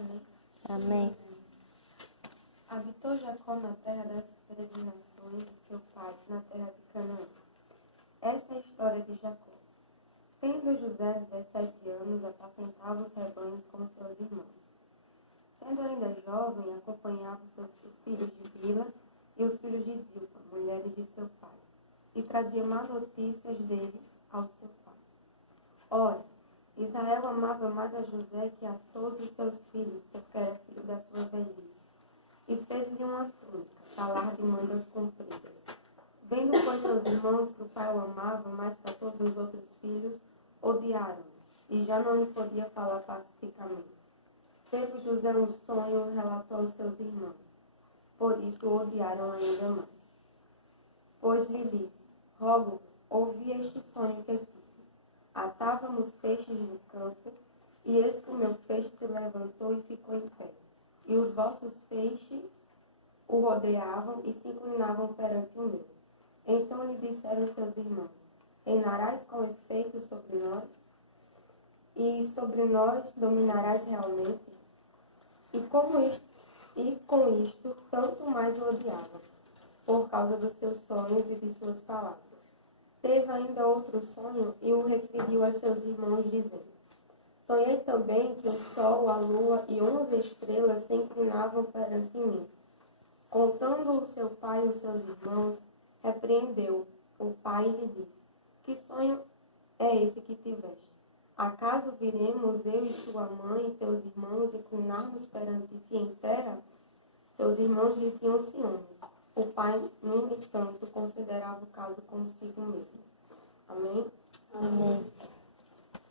Amém. Amém. Habitou Jacó na terra das peregrinações de seu pai, na terra de Canaã. Esta é a história de Jacó. Tendo José 17 anos, apacentava os rebanhos com seus irmãos. Sendo ainda jovem, acompanhava os filhos de Bila e os filhos de Zilpa, mulheres de seu pai, e trazia más notícias deles ao seu pai. Ora, Israel amava mais a José que a todos os seus filhos, porque era filho da sua velhice, e fez-lhe uma túnica, talar de mangas compridas. Vendo, pois, seus irmãos que o pai o amava mais que a todos os outros filhos, odiaram-no, e já não lhe podia falar pacificamente. Teve José um sonho e relatou aos seus irmãos. Por isso o odiaram ainda mais. Pois lhe disse: rogo-vos, ouvi este sonho que tive. Atávamos peixes no campo, e eis que o meu peixe se levantou e ficou em pé. E os vossos peixes o rodeavam e se inclinavam perante o meu. Então lhe disseram seus irmãos: reinarás com efeito sobre nós? E sobre nós dominarás realmente? E com isto, tanto mais o odiavam, por causa dos seus sonhos e de suas palavras. Teve ainda outro sonho e o referiu a seus irmãos, dizendo: sonhei também que o sol, a lua e 11 estrelas se inclinavam perante mim. Contando o seu pai e os seus irmãos, repreendeu o pai e lhe disse: que sonho é esse que tiveste? Acaso viremos eu e tua mãe e teus irmãos inclinar-nos perante ti em terra? Seus irmãos lhe tinham ciúmes. O pai, no entanto, considerava o caso consigo mesmo. Amém? Amém.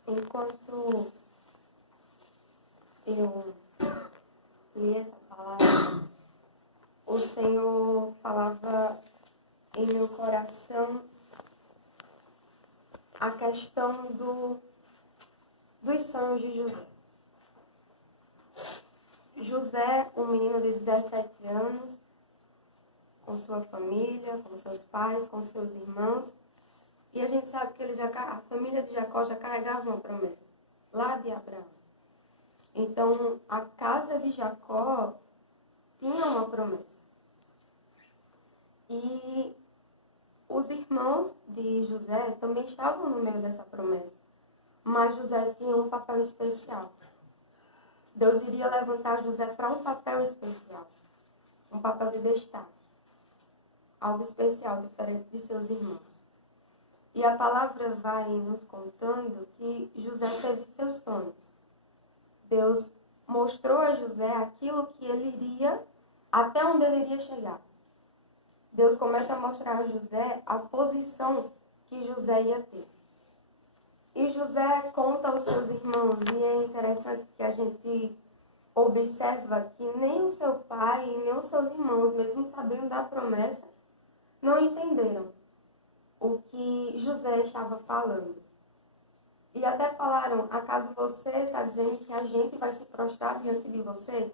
Enquanto eu li essa palavra, o Senhor falava em meu coração a questão dos sonhos de José. José, um menino de 17 anos, com sua família, com seus pais, com seus irmãos. E a gente sabe que a família de Jacó já carregava uma promessa, lá de Abraão. Então, a casa de Jacó tinha uma promessa. E os irmãos de José também estavam no meio dessa promessa. Mas José tinha um papel especial. Deus iria levantar José para um papel especial. Um papel de destaque. Algo especial, diferente de seus irmãos. E a palavra vai nos contando que José teve seus sonhos. Deus mostrou a José aquilo que ele iria, até onde ele iria chegar. Deus começa a mostrar a José a posição que José ia ter. E José conta aos seus irmãos, e é interessante que a gente observa que nem o seu pai e nem os seus irmãos, mesmo sabendo da promessa, não entenderam o que José estava falando. E até falaram: acaso você está dizendo que a gente vai se prostrar diante de você?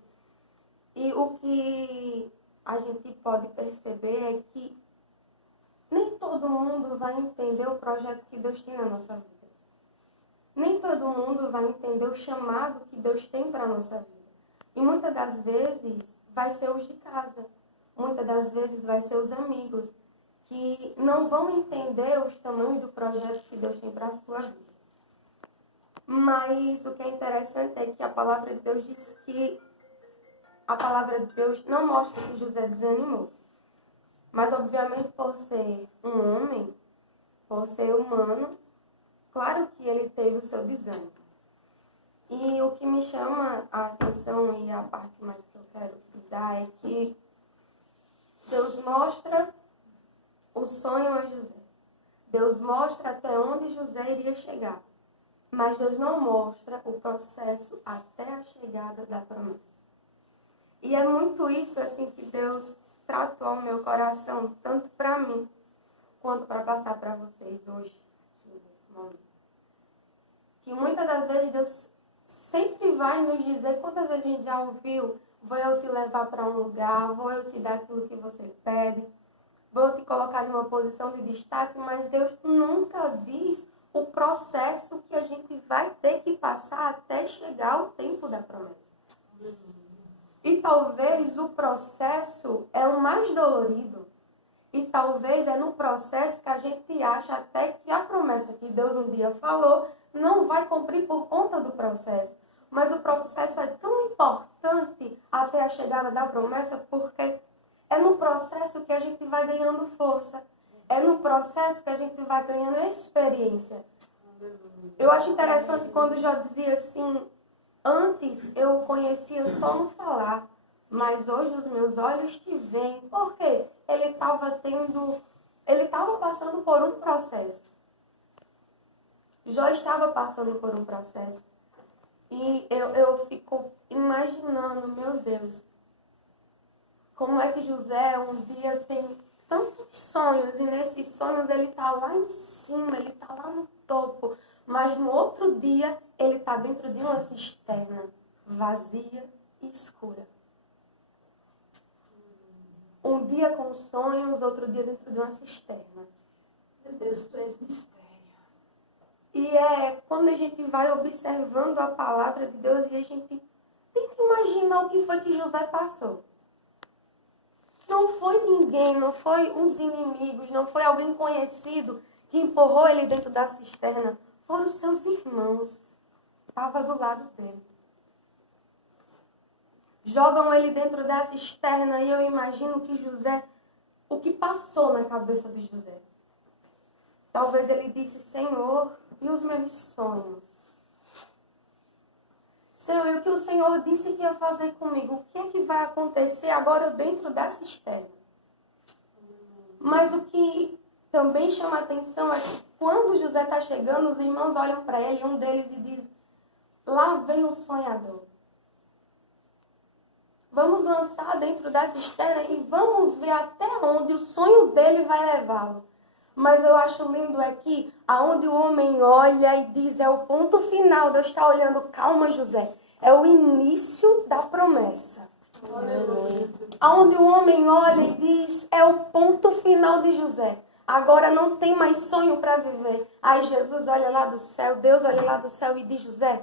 E o que a gente pode perceber é que nem todo mundo vai entender o projeto que Deus tem na nossa vida. Nem todo mundo vai entender o chamado que Deus tem para a nossa vida. E muitas das vezes vai ser os de casa. Muitas das vezes vai ser os amigos que não vão entender os tamanhos do projeto que Deus tem para a sua vida. Mas o que é interessante é que a palavra de Deus diz que a palavra de Deus não mostra que José desanimou. Mas obviamente por ser um homem, por ser humano, claro que ele teve o seu desânimo. E o que me chama a atenção e a parte mais que eu quero frisar é que Deus mostra o sonho a José. Deus mostra até onde José iria chegar. Mas Deus não mostra o processo até a chegada da promessa. E é muito isso assim que Deus tratou ao meu coração, tanto para mim, quanto para passar para vocês hoje, nesse momento. Que muitas das vezes Deus sempre vai nos dizer, quantas vezes a gente já ouviu: vou eu te levar para um lugar, vou eu te dar aquilo que você pede, vou eu te colocar numa posição de destaque, mas Deus nunca diz o processo que a gente vai ter que passar até chegar ao tempo da promessa. E talvez o processo é o mais dolorido. E talvez é no processo que a gente acha até que a promessa que Deus um dia falou não vai cumprir por conta do processo. Mas o processo é tão importante até a chegada da promessa porque é no processo que a gente vai ganhando força. É no processo que a gente vai ganhando experiência. Eu acho interessante quando já dizia assim, antes eu conhecia só no falar, mas hoje os meus olhos te veem. Por quê? Ele estava passando por um processo. Jó estava passando por um processo. E eu fico imaginando, meu Deus, como é que José um dia tem tantos sonhos e nesses sonhos ele está lá em cima, ele está lá no topo, mas no outro dia ele está dentro de uma cisterna vazia e escura. Um dia com sonhos, outro dia dentro de uma cisterna. Meu Deus, tu és mistério. E é quando a gente vai observando a palavra de Deus e a gente tenta imaginar o que foi que José passou. Não foi ninguém, não foi os inimigos, não foi alguém conhecido que empurrou ele dentro da cisterna. Foram os seus irmãos. Estava do lado dele. Jogam ele dentro da cisterna e eu imagino que José, o que passou na cabeça de José. Talvez ele disse, Senhor, e os meus sonhos? Senhor, e o que o Senhor disse que ia fazer comigo? O que é que vai acontecer agora dentro da cisterna? Mas o que também chama a atenção é que quando José está chegando, os irmãos olham para ele, um deles e diz, lá vem o sonhador. Vamos lançar dentro da cisterna e vamos ver até onde o sonho dele vai levá-lo. Mas eu acho lindo é que aonde o homem olha e diz, é o ponto final, Deus está olhando, calma José, é o início da promessa. Aleluia. Aonde o homem olha e diz, é o ponto final de José. Agora não tem mais sonho para viver. Aí Jesus olha lá do céu, Deus olha lá do céu e diz, José,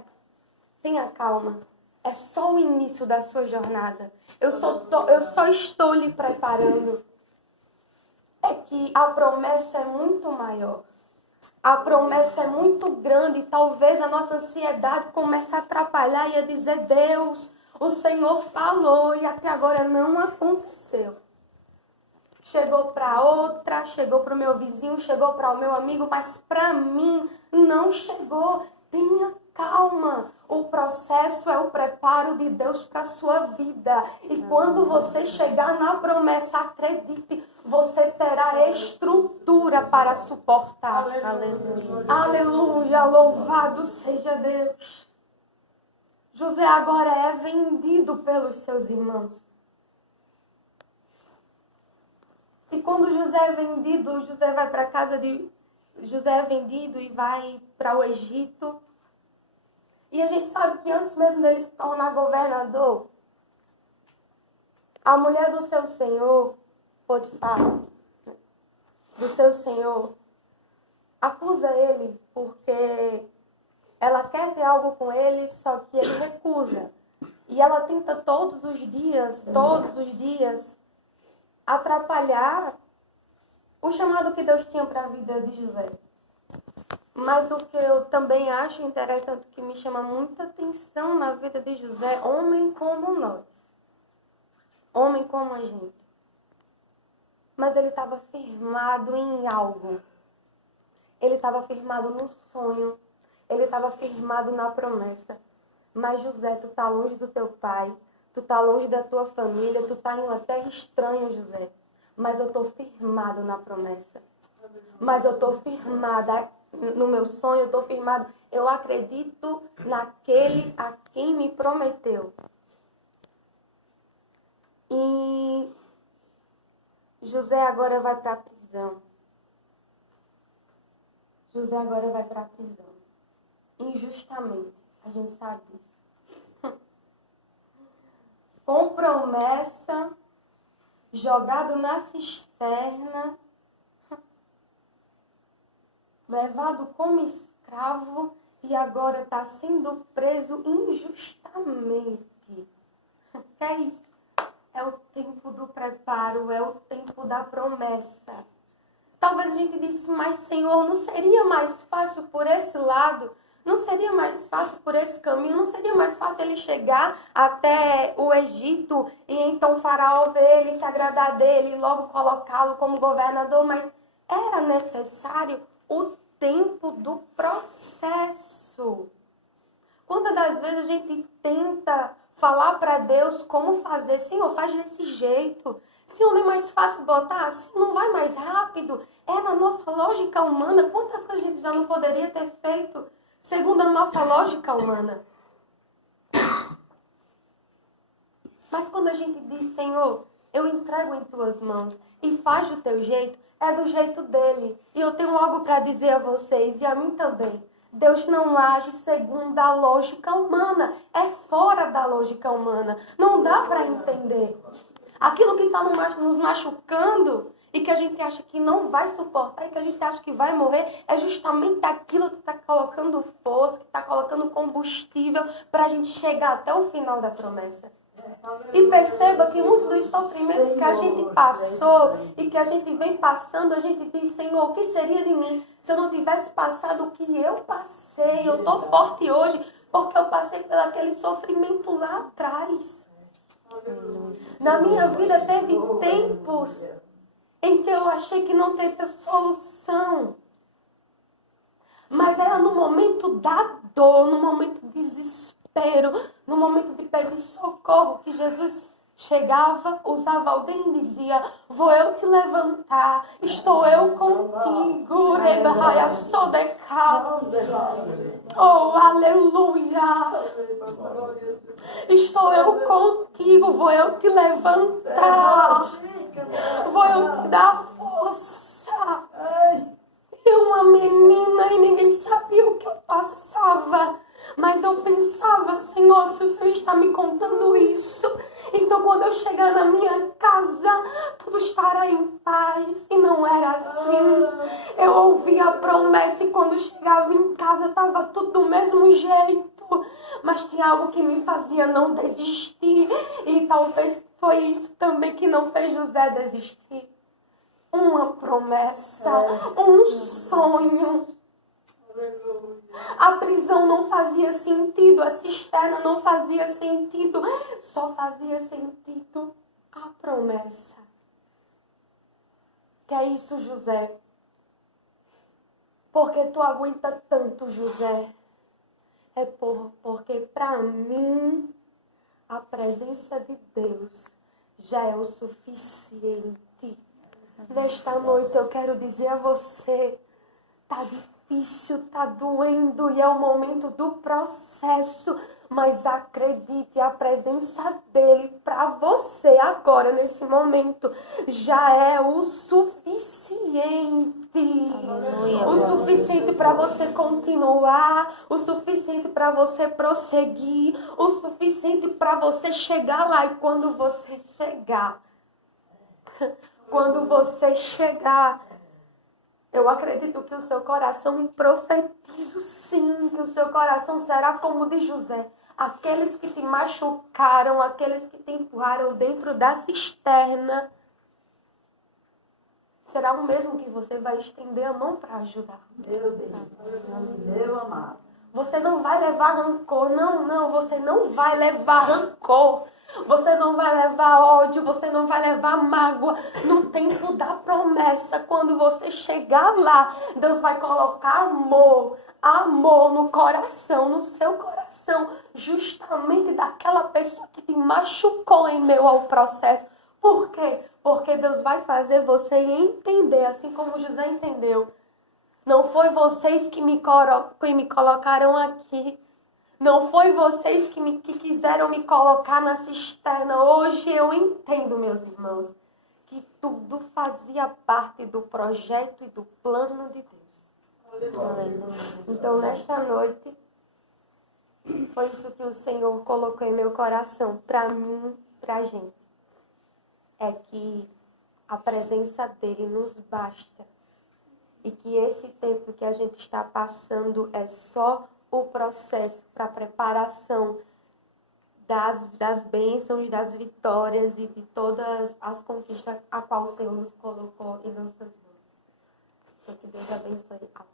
tenha calma. É só o início da sua jornada. Eu só estou lhe preparando. É que a promessa é muito maior. A promessa é muito grande. Talvez a nossa ansiedade comece a atrapalhar e a dizer, Deus, o Senhor falou e até agora não aconteceu. Chegou para outra, chegou para o meu vizinho, chegou para o meu amigo, mas para mim não chegou. Tenha calma. O processo é o preparo de Deus para a sua vida. E quando você chegar na promessa, acredite, você terá estrutura para suportar. Aleluia. Aleluia, louvado seja Deus. José agora é vendido pelos seus irmãos. E quando José é vendido, José vai para a casa de... José é vendido e vai para o Egito. E a gente sabe que antes mesmo dele se tornar governador, a mulher do seu senhor, Potifar, do seu senhor, acusa ele porque ela quer ter algo com ele, só que ele recusa. E ela tenta todos os dias, atrapalhar o chamado que Deus tinha para a vida de José. Mas o que eu também acho interessante, que me chama muita atenção na vida de José, homem como nós. Homem como a gente. Mas ele estava firmado em algo. Ele estava firmado no sonho. Ele estava firmado na promessa. Mas José, tu está longe do teu pai. Tu está longe da tua família. Tu está em uma terra estranha, José. Mas eu estou firmado na promessa. Mas eu estou firmada no meu sonho, eu estou firmado. Eu acredito naquele a quem me prometeu. E José agora vai para a prisão. José agora vai para a prisão. Injustamente. A gente sabe disso. Com promessa, jogado na cisterna, levado como escravo e agora está sendo preso injustamente. É isso. É o tempo do preparo, é o tempo da promessa. Talvez a gente disse, mas Senhor, não seria mais fácil por esse lado? Não seria mais fácil por esse caminho? Não seria mais fácil ele chegar até o Egito e então o faraó ver ele, se agradar dele e logo colocá-lo como governador? Mas era necessário o tempo do processo. Quantas das vezes a gente tenta falar para Deus como fazer? Senhor, faz desse jeito. Senhor, não é mais fácil botar assim? Não vai mais rápido? É na nossa lógica humana. Quantas coisas a gente já não poderia ter feito segundo a nossa lógica humana? Mas quando a gente diz, Senhor, eu entrego em tuas mãos e faz do teu jeito, é do jeito dele. E eu tenho algo para dizer a vocês e a mim também. Deus não age segundo a lógica humana. É fora da lógica humana. Não dá para entender. Aquilo que está nos machucando e que a gente acha que não vai suportar e que a gente acha que vai morrer, é justamente aquilo que está colocando força, que está colocando combustível para a gente chegar até o final da promessa. E perceba que muitos dos sofrimentos que a gente passou e que a gente vem passando, a gente diz, Senhor, o que seria de mim se eu não tivesse passado o que eu passei? Eu estou forte hoje porque eu passei por aquele sofrimento lá atrás. Na minha vida teve tempos em que eu achei que não teria solução. Mas era no momento da dor, no momento do desespero, no momento de pedir socorro, que Jesus chegava, usava alguém e dizia, vou eu te levantar, estou eu contigo, Rebaia Sodecas. Oh, aleluia! Estou eu contigo, vou eu te levantar, vou eu te dar força. Eu, uma menina, e ninguém sabia o que eu passava. Mas eu pensava, Senhor, se o Senhor está me contando isso, então quando eu chegar na minha casa, tudo estará em paz. E não era assim. Eu ouvia a promessa e quando chegava em casa estava tudo do mesmo jeito. Mas tinha algo que me fazia não desistir. E talvez foi isso também que não fez José desistir. Uma promessa, um sonho. A prisão não fazia sentido, a cisterna não fazia sentido, só fazia sentido a promessa. Que é isso, José? Porque tu aguenta tanto, José? É porque para mim a presença de Deus já é o suficiente. Nesta noite eu quero dizer a você, tá difícil, tá doendo e é o momento do processo, mas acredite, a presença dele para você agora, nesse momento, já é o suficiente. Aleluia. O suficiente para você continuar, o suficiente para você prosseguir, o suficiente para você chegar lá. E quando você chegar, eu acredito que o seu coração, profetizo sim, que o seu coração será como o de José. Aqueles que te machucaram, aqueles que te empurraram dentro da cisterna, será o mesmo que você vai estender a mão para ajudar. Meu Deus, meu amado. Você não vai levar rancor, não, você não vai levar rancor. Você não vai levar ódio, você não vai levar mágoa. No tempo da promessa, quando você chegar lá, Deus vai colocar amor no coração, no seu coração, justamente daquela pessoa que te machucou em meio ao processo. Por quê? Porque Deus vai fazer você entender, assim como José entendeu. Não foi vocês que me colocaram aqui. Não foi vocês que quiseram me colocar na cisterna. Hoje eu entendo, meus irmãos, que tudo fazia parte do projeto e do plano de Deus. Aleluia. Então, nesta noite, foi isso que o Senhor colocou em meu coração, para mim, para a gente. É que a presença dele nos basta. E que esse tempo que a gente está passando é só o processo para a preparação das bênçãos, das vitórias e de todas as conquistas a qual o Senhor nos colocou em nossas mãos. Então, que Deus abençoe a